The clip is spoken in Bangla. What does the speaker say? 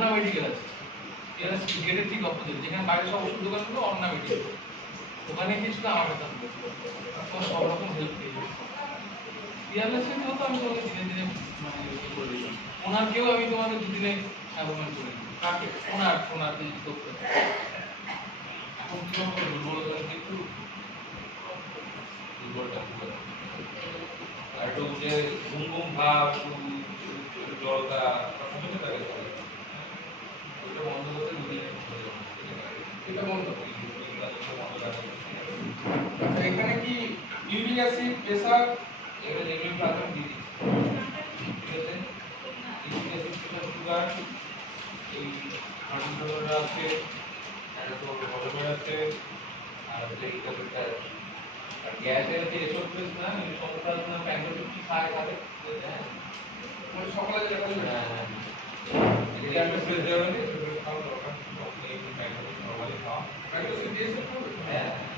অন্না মেডিকেল আছে? এরা গেটের ঠিক অপোজিট, যেখানে বাইরে সব ওষুধ দোকানগুলো অন্না মেডিকেল ওখানে গিয়েছিল আমার কাছে তোমার সব রকম হেল্প পেয়ে যাবে পিয়ারলেস যদি হতো আমি তোমাকে দিনে দিনে মানে ইয়ে করে দিতাম ওনারকেও আমি তোমাকে দুদিনে অ্যাপয়েন্টমেন্ট করে দিই কাকে? ওনার ওনার যদি করতে এখন কি হবে দুর্বলতা একটু দুর্বলতা খুব আর একটু যে ঘুম ঘুম ভাব একটু জড়তা কমে থাকে তাহলে। ওইটা বন্ধ করতে দুদিনে হয়ে যাবে। এটা বন্ধ এই ক্লাসটা বন্ধ রাখতে হবে। আচ্ছা এখানে কি ইউরিক অ্যাসিড প্রেসার এবারে যেগুলো দিয়ে দিই। ঠিক আছে? ইউরিক অ্যাসিড, প্রেসার, সুগার, এই হার্টের আছে, একটা তো হজমের আছে, আর এই ট্যাবলেটটা আছে। আর গ্যাসের হচ্ছে এসব প্লেস না, এই কি খায় খাবে? হ্যাঁ। মানে সকালে যেটা হ্যাঁ, হ্যাঁ। এটা প্লেস দেওয়া this